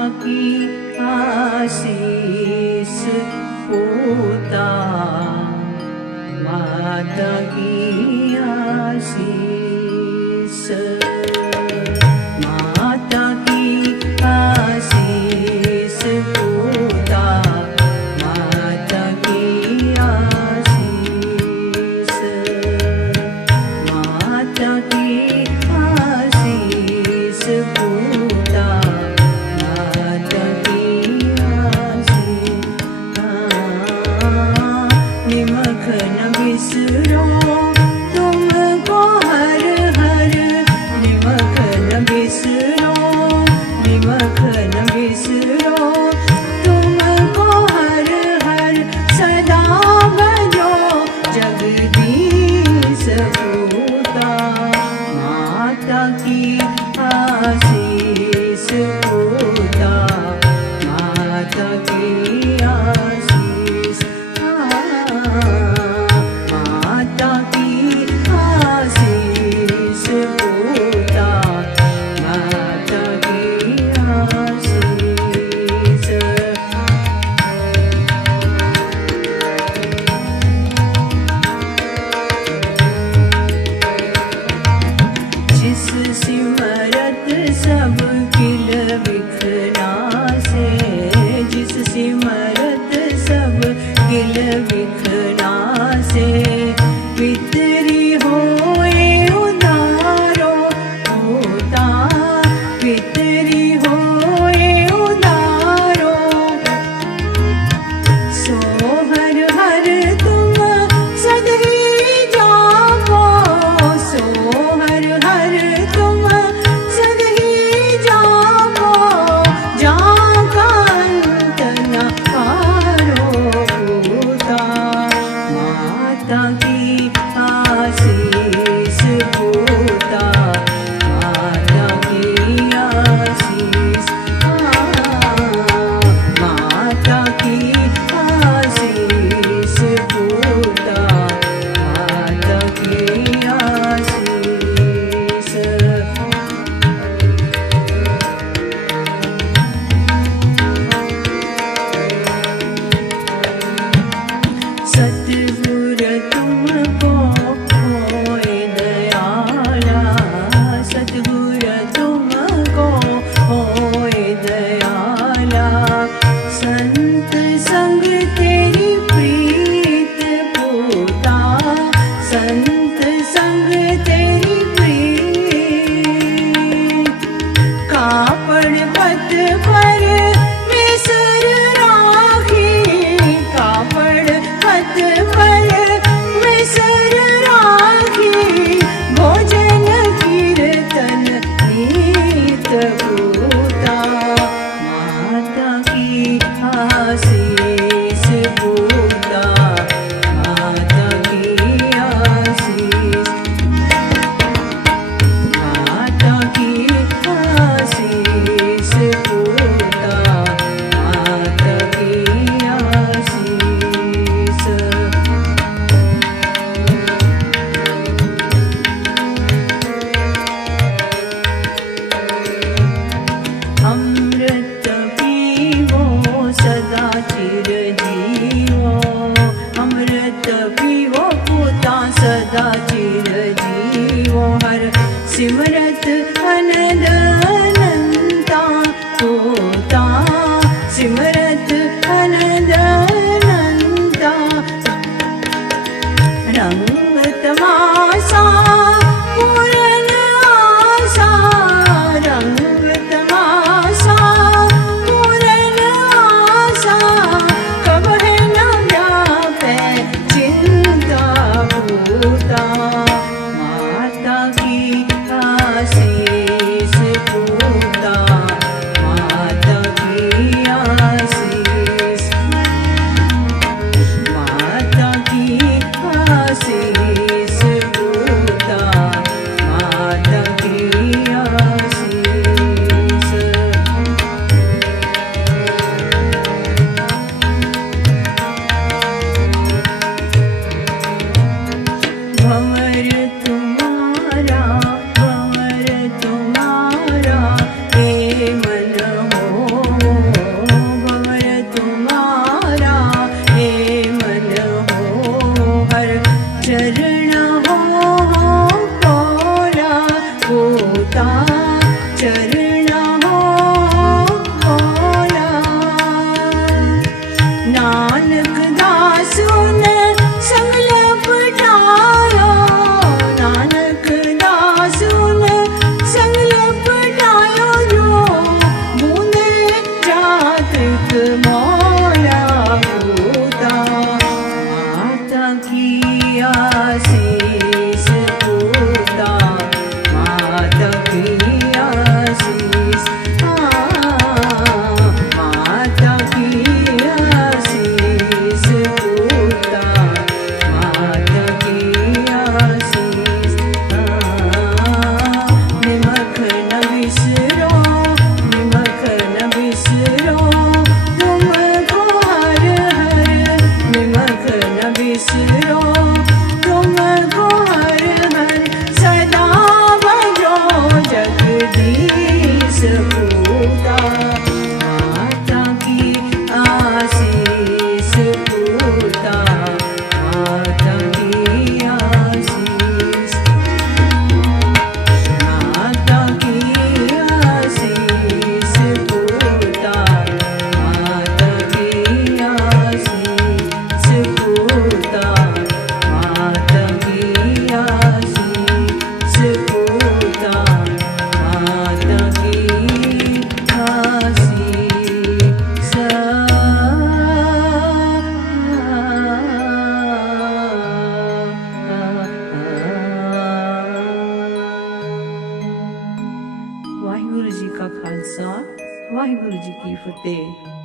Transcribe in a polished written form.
की आशीष पोता, माता की आशीष, माता की आशीष पोता, माता की आशीष, माता की आशीष पोता, माता की आशीष। निमख न बिसरो तुमको हर हर, निमख न बिसरो, निमख न बिसरो तुमको हर हर, सदा बजो जगदीश पोता, माता की आशीष पोता, माता की आशीष। माता की आशीष पोता, माता की आशीष। जिस सिमरत सब किल विखनासे, जिस सिमरत सब किल विखनासे, पितरी होए उदारो पोता, पितरी होए उदारो, सो हर हर तुम सदही जापो, सो हर हर तुम सदही जापो, जाका अंत न पारो पोता, माता की आशीष पोता, माता की आशीष। माता की आशीष पोता, माता की आशीष। सतगुर तुमको होए दयाला, सतगुर तुमको होए दयाला, संत संग तेरी प्रीत पोता, संत संग तेरी प्रीत, कापड़ पत पर मिसर राखी, कापड़ पत पर मिसर राखी, भोजन कीर्तन नीत पोता, माता की आशीष पोता, माता की आशीष। माता की आशीष पोता, माता की आशीष। अमृत पीवो सदा चिर जीवो, अमृत पीवो पोता सदा चिर जीवो, हर सिमरत अनंद अनंता पोता, सिमरत अनंद अनंता, रंग तमाशा पूर्ण आशा, रंग तमाशा पूर्ण आशा, कब है न व्यापे चिंता पोता, माता की आशीष पोता, माता की आशीष, माता की आशीष। शरण हो कोला होता चरण हो कोला नानक दास ने संगल पटायो नानक दास ने संगल पटायो जो मुने जातक मौला होता माता की आशीष होता माता की आशीष माता की आशीष होता माता की आशीष निमख न बिसरो निमख न बिसरो तुमको हर हर निमख न बिसरो तुमको हर हर सदा भजो जगदीश पूता माता की आशीष पूता माता की आशीष माता की आशीष पूता माता की आशीष पूता माता की आशीष पूता माता की आशीष वाहिगुरु जी का खालसा वाहिगुरु जी की फतेह।